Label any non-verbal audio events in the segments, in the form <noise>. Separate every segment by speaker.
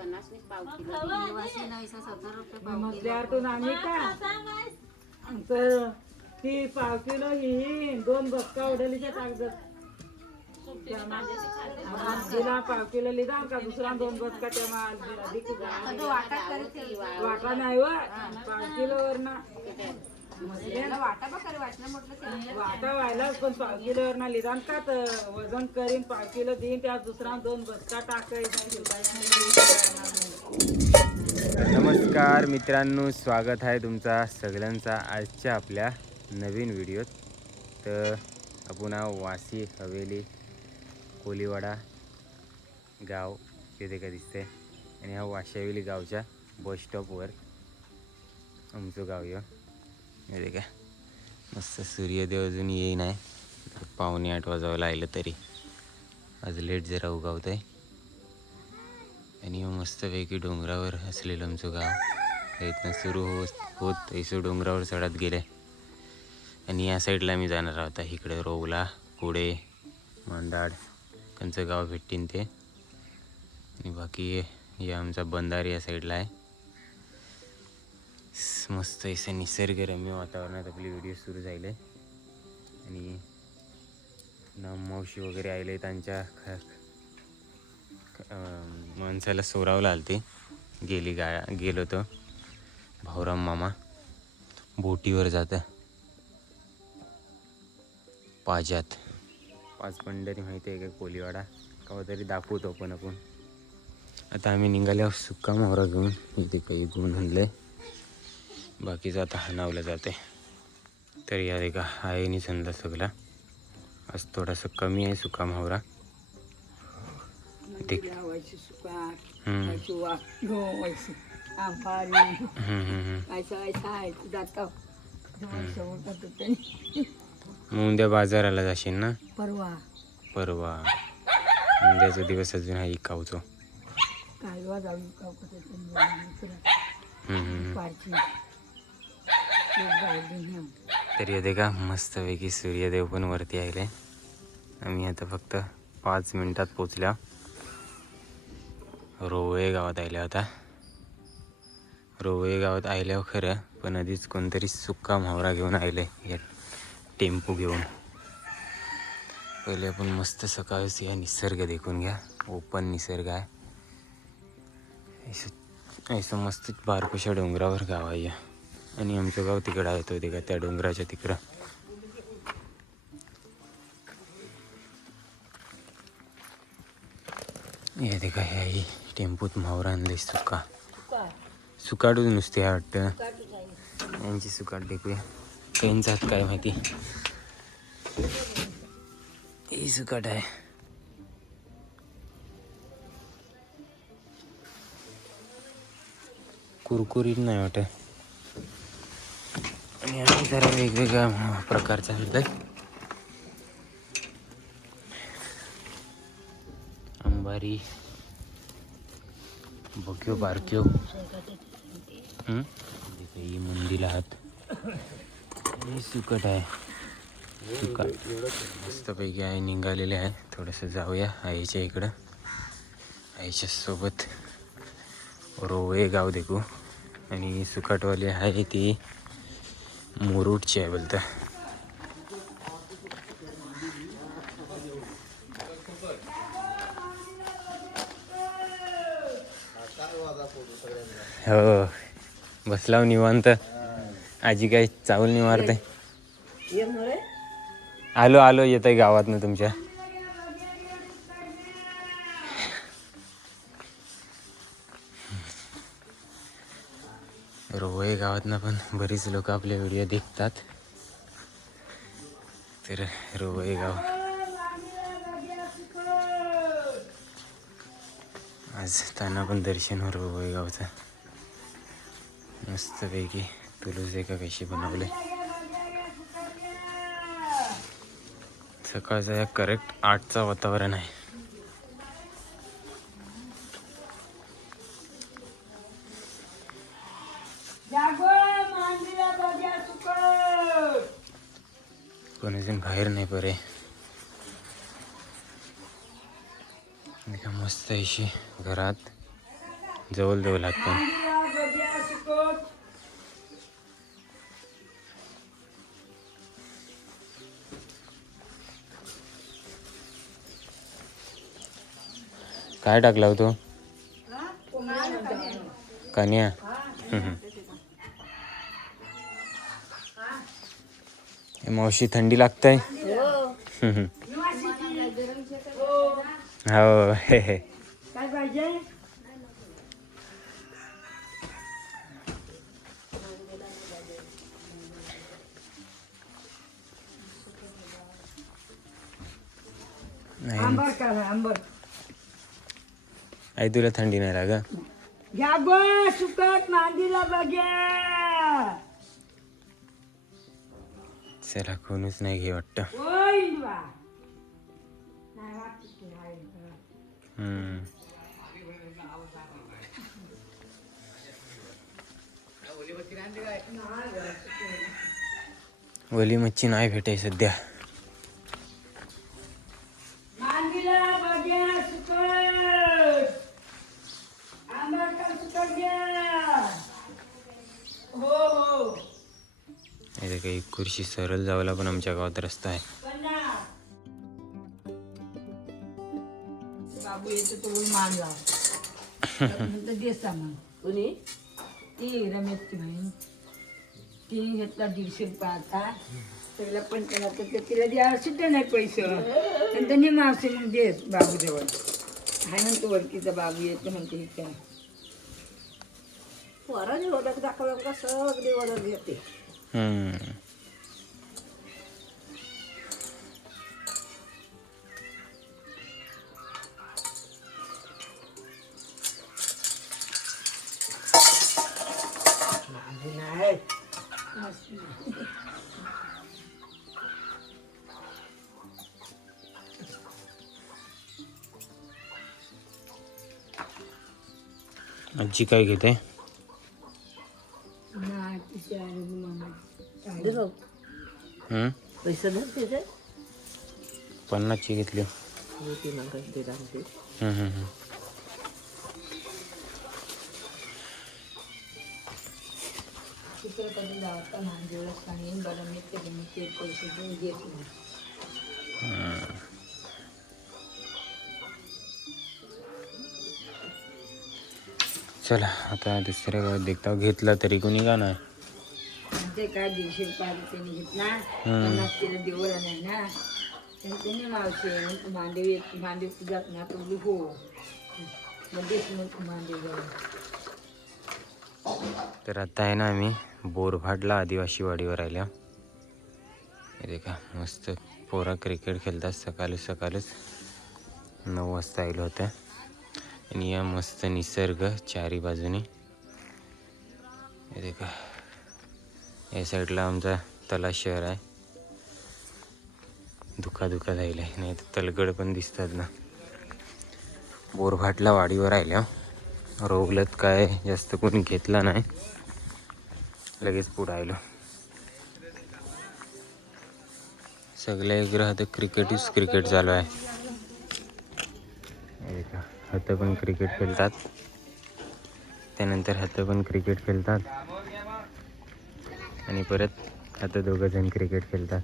Speaker 1: पन्नासनीच पाव किलो
Speaker 2: वाशी नाही सत्तर रुपये पाव
Speaker 3: मग त्यातून आम्ही का तर ती पाव किलो ही दोन बसका उडलीच्या कागदात तिला पाव किलो लिदा का? दुसरा दोन बसका तेव्हा अधिक वाटा नाही व पाव किलो वर ना
Speaker 2: वाटा
Speaker 3: व्हायला पण पाव किलो वर ना लिदान का तर वजन करीन पाव किलो देईन त्यात दुसरा दोन बसका टाकायचा
Speaker 4: नमस्कार मित्रांनो स्वागत आहे तुमचा सगळ्यांचा आजच्या आपल्या नवीन व्हिडिओत. तर आपण हा वासी हवेली कोलीवाडा गाव तिथे का दिसते आणि हा वाशी हवेली गावच्या बस स्टॉपवर आमचं गाव यो येते का मस्त सूर्यदेव अजून येई नाही पाहुणे आठ वाजावं लागलं तरी. आज लेट जरा उगावत आहे आणि मस्तपैकी डोंगरावर असलेलं आमचं गाव. इथनं सुरू हो- होत होत ऐसं डोंगरावर चढत गेले. आणि या साईडला मी जाणार आहोत. इकडे रोवला कुडे मांदाड त्यांचं गाव भेटतीन ते. आणि बाकी हे आमचा बंधार या साईडला आहे. मस्त असं निसर्गरम्य वातावरणात आपली व्हिडिओ सुरू झाले. आणि मावशी वगैरे आले त्यांच्या ख माणसाला सोरावला आलते गेली गा गेलो तो भाऊराम मामा बोटीवर जात पाजात पाच पंढरी माहिती आहे का कोलीवाडा? का तरी दाखवतो पण आपण. आता आम्ही निघाल्यावर सुक्का मोहरा घेऊन इथे काही गुण आणले. बाकीचं आता हाणावलं जाते तर या एका आहे समजा सगळा. आज थोडासा कमी आहे सुका मावरा मग उद्या बाजाराला जाशील ना?
Speaker 3: परवा.
Speaker 4: परवा. उद्याचा दिवस अजून हा इकावचो
Speaker 3: कालवा जाऊ का कसं
Speaker 4: हम्म, हम्म.
Speaker 3: पारची
Speaker 4: तर येते का मस्तपैकी सूर्यदेव पण वरती आले आम्ही आता फक्त पाच मिनिटात पोचल्या. रोवळे गावात आल्या होता रोवळे गावात आल्यावर खरं पण आधीच कोणतरी सुक्का म्हावरा घेऊन आले या टेम्पो घेऊन. पहिले आपण मस्त सकाळच या निसर्ग देखून घ्या. ओपन निसर्ग आहे. ऐसं ऐसं मस्त बारकुशा डोंगरावर गाव आहे या. आणि आमचं गाव तिकडं आहे तो ते का त्या डोंगराच्या तिकडं. हे ते काय आहे? टेम्पोत मावरा आणले सुका. सुकाटच नुसते आहे वाटतं. यांची सुकाट देखूया. त्यांचा काय माहिती? ही सुकाट आहे. कुरकुरीत नाही वाटत. आणि आम्ही जरा वेगवेगळ्या प्रकारच्या आहेत अंबारी बक्यो बारक्यो. हम्म? ही मंदिर आहात. हे सुकट आहे. सुकट मस्तपैकी आहे निघालेले आहे. थोडंसं जाऊया आईच्या इकडं. आईच्या सोबत रोवे गाव देखू. आणि सुकटवाली आहे ती. मुरुडची आहे बोलतं. हो बसलाव निवांत. आजी काय चावल नाही मारते आलो आलो. येत आहे गावात ना तुमच्या. रोहे गावातनं पण बरीच लोक आपले व्हिडिओ देखतात. तर रोहे गाव. आज त्यांना पण दर्शन हो रोहे गावचं. मस्तपैकी तुलूस एका कशी बनवले सकाळचं करेक्ट आठचं वातावरण आहे. बाहेर नाही बरे. मस्त अशी घरात जवळ जवळ लागतं. काय टाकला हो तो? कन्या <laughs> हम्म. ए, मावशी थंडी लागतंय. हम्म. हो हे हे आई तुला थंडी नाही लाग
Speaker 3: घ्या सुकट मांडीला बघ्या
Speaker 4: चला कोणीच नाही घे वाटतं. वली मच्छी नाही भेटाय सध्या
Speaker 3: मांडीला बघ्या सुकट आंबर का सुकट घ्या हो हो
Speaker 4: इथे काही खुर्शी सरळ जावला पण आमच्या गावात रस्ता आहे.
Speaker 3: बाबू येतो तो मान लाव म्हणतो दे सामान. कोणी? ती रमेशची बहीण. ती घेतला दीडशे रुपयाचा. त्याला पण तर तिला सुद्धा नाही पैसे. मग दे म्हणतो बाबू येतो म्हणते इथे.
Speaker 2: पोराने ओळख दाखवलं का? सगळी ओळख घेते
Speaker 4: हम्म. आजी काय घेते
Speaker 3: नाही
Speaker 2: पैसे धर त्याचे
Speaker 4: पन्नासची घेतली.
Speaker 2: ती मग ते सांगते
Speaker 4: हम्म, हम्म, हम्म.
Speaker 3: तिकडे कधी जावं मांडीला सांगेन बरं मी ते मी ते पैसे देऊन देत नाही.
Speaker 4: चला आता दुसऱ्या गावात देखता घेतला तरी कोणी का नाही
Speaker 3: ते काय दीडशे रुपयाला त्यांनी घेतला. पन्नास तिला देवला नाही ना. तर त्यांनी मावशे मांडव मांडव तुझ्यात ना तुझी हो. देत मग मांडव जाऊन
Speaker 4: तर आता आहे ना आम्ही बोरभाडला आदिवासी वाडीवर आल्या हे का मस्त पोरा क्रिकेट खेळतात सकाळी सकाळीच. नऊ वाजता आलो होतं. आणि या मस्त निसर्ग चारी बाजूनी. हे का या साईडला आमचा तलाश शहर आहे. धुका धुका आहे. नाही तर तलगड पण दिसतात ना. बोरभाटला वाडीवर आल्या हो. रोगलत काय जास्त कोणी घेतला नाही. लगेच पुढं आलो. सगळ्या ग्रह तर क्रिकेटच क्रिकेट चालू आहे. का, हातं पण क्रिकेट खेळतात. त्यानंतर हातं पण क्रिकेट खेळतात. आणि परत आता दोघं जण क्रिकेट खेळतात.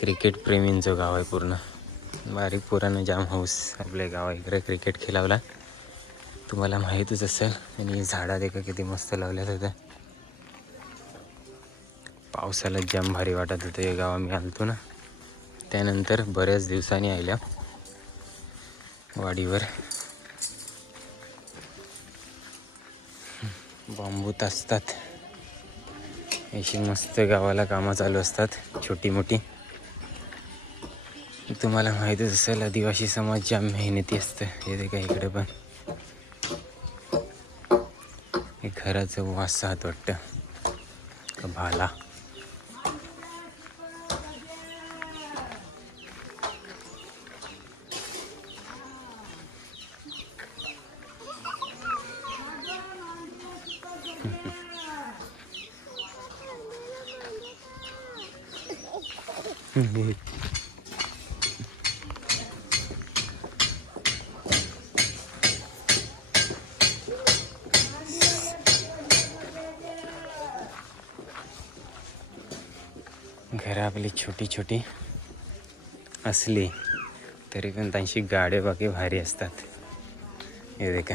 Speaker 4: क्रिकेट प्रेमींचं गाव आहे पूर्ण. बारीक पोरानं जाम हाऊस आपल्या गावा इकडे क्रिकेट खेळावला. तुम्हाला माहीतच असेल आणि झाडा देखा किती मस्त लावल्यात होत्या पावसाला जाम भारी वाटत होतं. हे गाव आम्ही आलतो ना. त्यानंतर बऱ्याच दिवसांनी आल्या वाडीवर. बांबूत असतात. अशी मस्त गावाला कामं चालू असतात छोटी मोठी. तुम्हाला माहीतच असेल आदिवासी समाज जाम मेहनती असतं. येते का इकडे पण. घराचं वास हात वाटतं. भाला घरं आपली छोटी छोटी असली तरी पण त्यांची गाडे बाकी भारी असतात. हे देखा.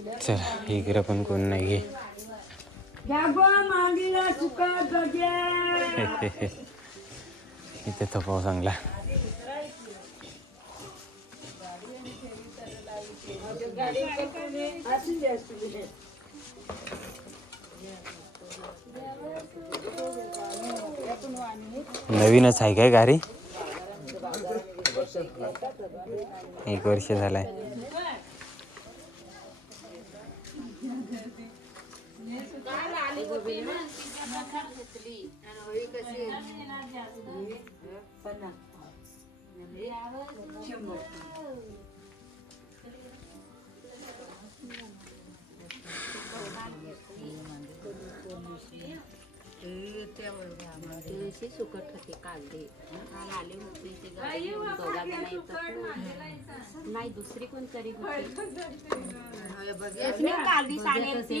Speaker 4: चला इकडं पण कोण नाही घे <laughs> इथे थपाव चांगला. नवीनच आहे काय गाडी एक वर्ष झालाय.
Speaker 2: सुकट होते काढले काल आले होते? ते गाडी दोघा जण येतात ना. नाही दुसरी कोणतरी होती सांगेल ती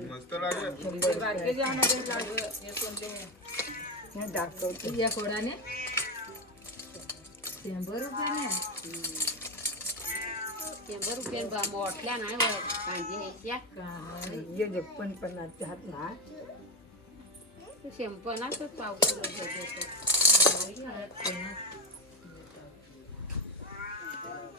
Speaker 1: मस्त
Speaker 3: दाखवते या कोणाने शंभर रुपयाने
Speaker 2: शंभर रुपये मोठल्या नाही कांदे
Speaker 3: ये पण हात ना
Speaker 2: शंपनाच पाव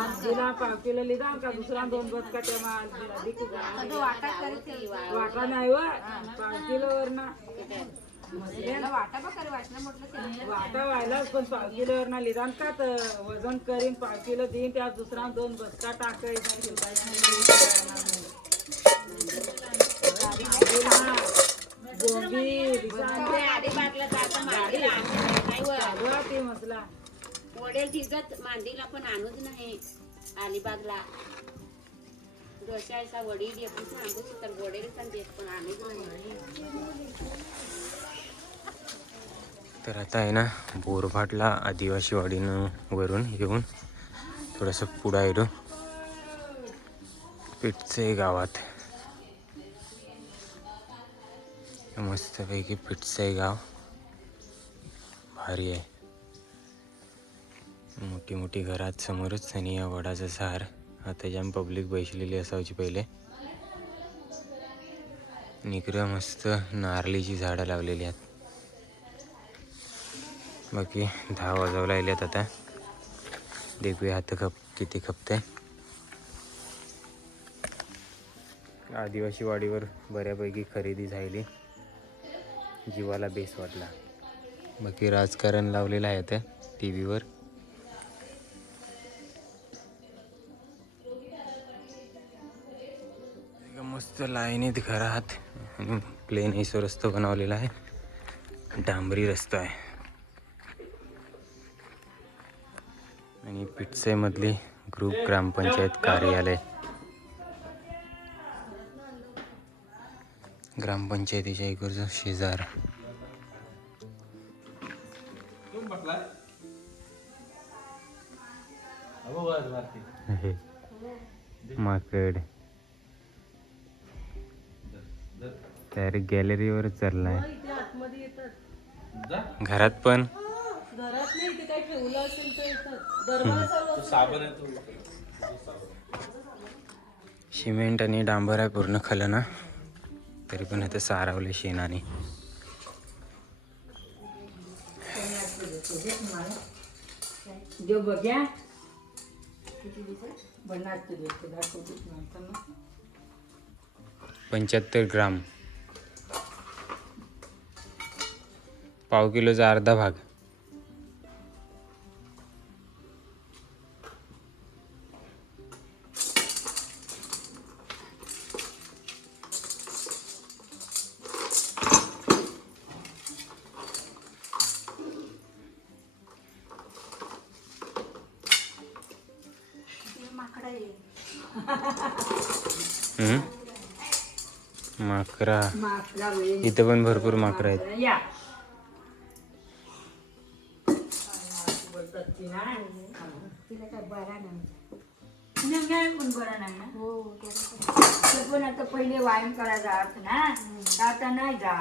Speaker 3: आजीला पाव किलो लिहिला का दुसरा दोन बसका तेव्हा आजीला दिकू का? वाटा नाही व. पाव किलो वर ना.
Speaker 2: वाटा
Speaker 3: व्हायलाच पण पाव किलो वर ना लिहिला का तर वजन करीन पाव किलो देईन त्या दुसरा दोन बसका टाकायचा गोबी
Speaker 2: नाही वर.
Speaker 3: ते मसला
Speaker 2: वडेल तिजत मांडीला पण आणूच नाही अलिबागला. डोशाचा वडील येतच आणूच तर वडेल पण देत पण आणूच नाही.
Speaker 4: तर आता आहे ना बोरभाटला आदिवासी वाडीनं वरून येऊन थोडंसं पुढं येतो पिठचे गावात. मस्तपैकी पिठचे गाव. भारी आहे. मोठी मोठी घरात समोरच सनिया या वडाचं सार. आता जाम पब्लिक बैसलेली असायची पहिले. आणि मस्त नारळीची झाडं लावलेली आहेत. बाकी दहा वाजवला आहेत आता. देखूया हात खप किती खपते आदिवासी वाडीवर बऱ्यापैकी खरेदी झाली जीवाला बेस वाटला. बाकी राजकारण लावलेलं आहे आता टी व्हीवर मस्त लाईनीत घरात प्लेन ऐसो रस्ता बनवलेला आहे डांबरी रस्ता आहे आणि पिटसेमधली ग्रुप ग्रामपंचायत कार्यालय। ग्रामपंचायतीच्या इकडचं शेजार। हे. माकड।
Speaker 5: तर येतात दरवाजा चालू असेल
Speaker 4: सिमेंट आणि डांबर आहे पूर्ण खलं ना. तरी पण आता सारावले शेणाने.
Speaker 3: जो बघ्या.
Speaker 4: पंच्याहत्तर ग्राम. पाव किलोचा अर्धा भाग. माकरा इथं पण भरपूर माकरं आहेत.
Speaker 2: काय
Speaker 3: पण बरं नाही ना?
Speaker 2: हो
Speaker 3: ते पण आता पहिले व्यायाम करायला जात ना. आता नाही जा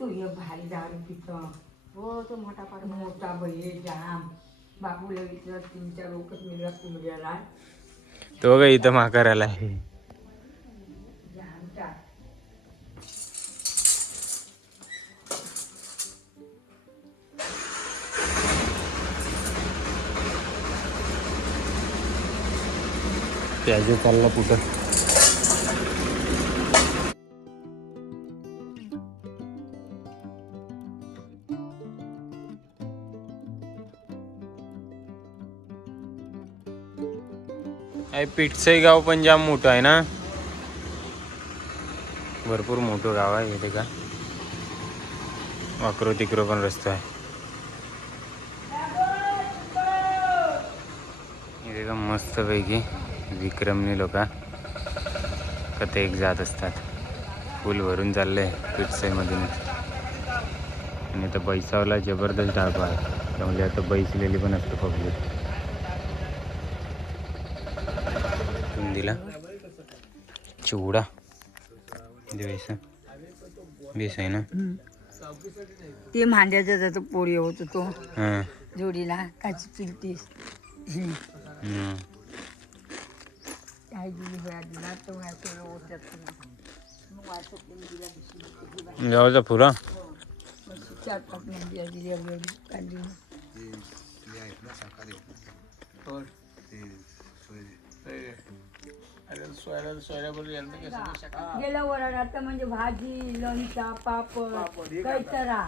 Speaker 3: तू ये भारी दारू पितो.
Speaker 2: हो तो मोठा पाड
Speaker 3: मोठा बैल जाम. बाबूला विचार तीन चार लोक मिळला कुमड्याला
Speaker 4: तो बघा इथं माकराला आहे. त्याचे चालला कुठं आहे पिठसई गाव पण जाम मोठं आहे ना? भरपूर मोठं गाव आहे इथे का? वाकरो तिकरो पण रस्तो आहे. इथे का मस्तपैकी विक्रमने लोक कथे एक जात असतात. फुल भरून चाललंय पिठसाईमधूनच आणि आता बैसावला जबरदस्त ढाबा आहे. त्यामुळे आता बैसलेली पण असते पब्लिक. दिला चिवडा. इथे बेसन बेस आहे ना?
Speaker 3: ते मांड्याचा त्याचा पोळी होतो तो
Speaker 4: हां.
Speaker 3: जोडीला काची चिलतीस तो सगळं होत्यात तुला मग वाचत नाही दिला दुसरी दिली म्हणजे काढली गेल्या वरात आता म्हणजे भाजी लोणचा पापड कैतरा.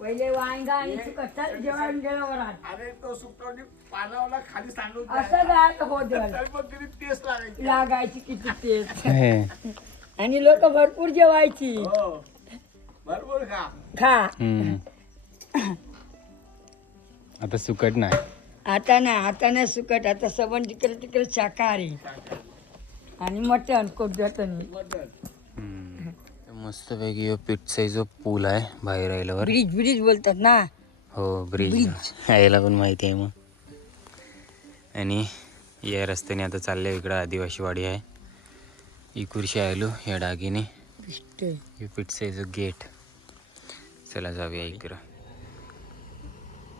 Speaker 3: पहिले वांगा आणि कट्टाल जेवण गेल्या वरात
Speaker 6: अरे तो सुकवणी पानावला खाली सांडून
Speaker 3: असं
Speaker 6: मग किती टेस्ट लागायची.
Speaker 3: लागायची किती टेस्ट <laughs>
Speaker 4: हे.
Speaker 3: आणि लोक भरपूर जेवायची.
Speaker 6: हो. भरपूर खा.
Speaker 3: खा.
Speaker 4: हम्म. आता सुकट नाही.
Speaker 3: आता ना आता नाही सुकट आता सबन तिकडे तिकडे शाकाहारी. आणि मटण कोड्यातनी
Speaker 4: हम्म. मस्तपैकी ह्यो पिठसाई जो पूल आहे बाहेर यायल्यावर
Speaker 3: ब्रिज ब्रिज बोलतात ना.
Speaker 4: हो ब्रिज यायला पण माहिती आहे मग. आणि या रस्त्याने आता चालले इकडं आदिवासी वाडी आहे. इकुरशी आलो या डागीने. हे पिठसाईचं गेट चला जाऊया इकडं.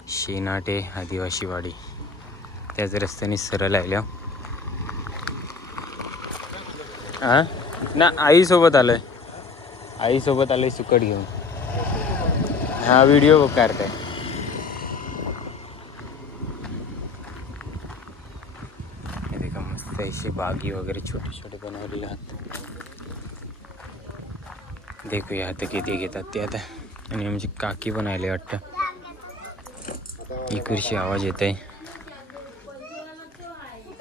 Speaker 4: शेनाटे आदिवासी वाडी. त्याच रस्त्याने सरळ आल्या हा? ना आईसोबत आलोय. आईसोबत आलोय सुकट घेऊन. हा व्हिडिओ काढताय हे मस्त अशी बागी वगैरे छोटे छोटे बनवलेले आहेत. देखूया आता किती घेतात ते आता. आणि आमची काकी पण आले वाटतं. इकडशी आवाज येत आहे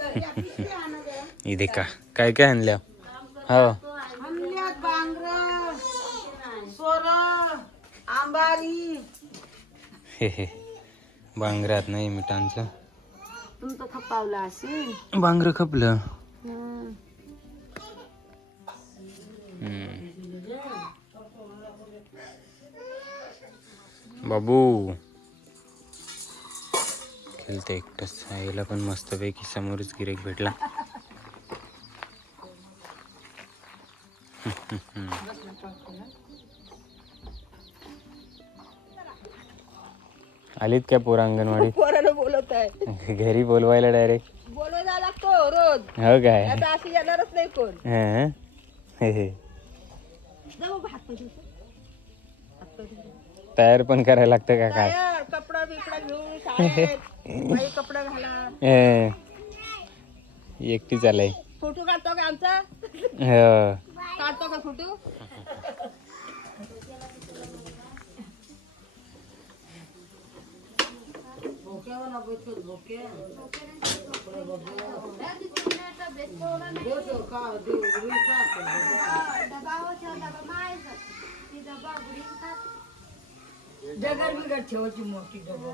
Speaker 4: <laughs> इथे का काय काय आणल्या? हो. हे हे. बांगऱ्यात नाही मिठांचं.
Speaker 2: तुमचं खपावला असेल.
Speaker 4: बांगरं खपलं.
Speaker 2: हं.
Speaker 4: हम्म. बाबू. खेळते एकटंच. आईला पण मस्तपैकी समोरच गिरेक भेटला. <laughs> आलीत काय पोरं अंगणवाडी <laughs>
Speaker 7: पोराला बोलत आहे.
Speaker 4: घरी बोलवायला डायरेक्ट
Speaker 7: बोलवायला लागतो रोज.
Speaker 4: हो काय?
Speaker 7: आता अशी येणारच नाही कोण.
Speaker 4: हं? हे, हे.
Speaker 7: जाऊ.
Speaker 4: तयार पण करायला लागतं का काय?
Speaker 7: तयार कपडा बिपडा घेऊन शाळेत बाई कपडा घाला <laughs>
Speaker 4: हं. एकटी चालाय
Speaker 7: फोटो काढतो का आमचा?
Speaker 4: हो.
Speaker 7: काढतो का फोटो? जगर बिगर ठेवायची मोठी डबा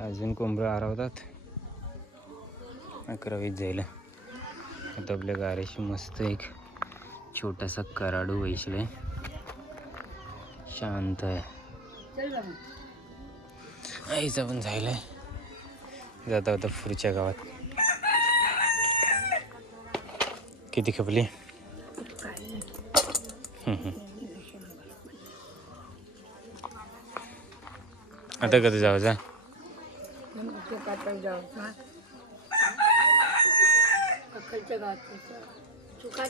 Speaker 4: अजून कोंबडं आरवतात अकरावीत जायला आता आपल्या गाड्याशी मस्त एक छोटासा कराडू वैशले शांत आहे. आईचा पण जायला जाता होता पुढच्या गावात. किती खपली? आता कधी
Speaker 7: जाऊ जा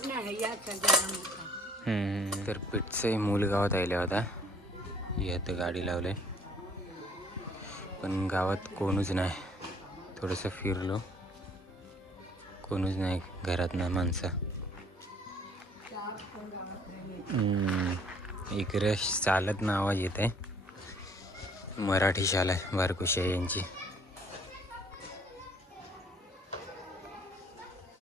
Speaker 7: गावात या
Speaker 4: तर पिठचाही मूल गावात आयला होता. यात गाडी लावले पण गावात कोणच नाही. थोडंसं फिरलो. कोणच नाही घरात ना माणसं. इकडे चालत ना आवाज येत आहे मराठी शाळा आहे बारकुशा यांची.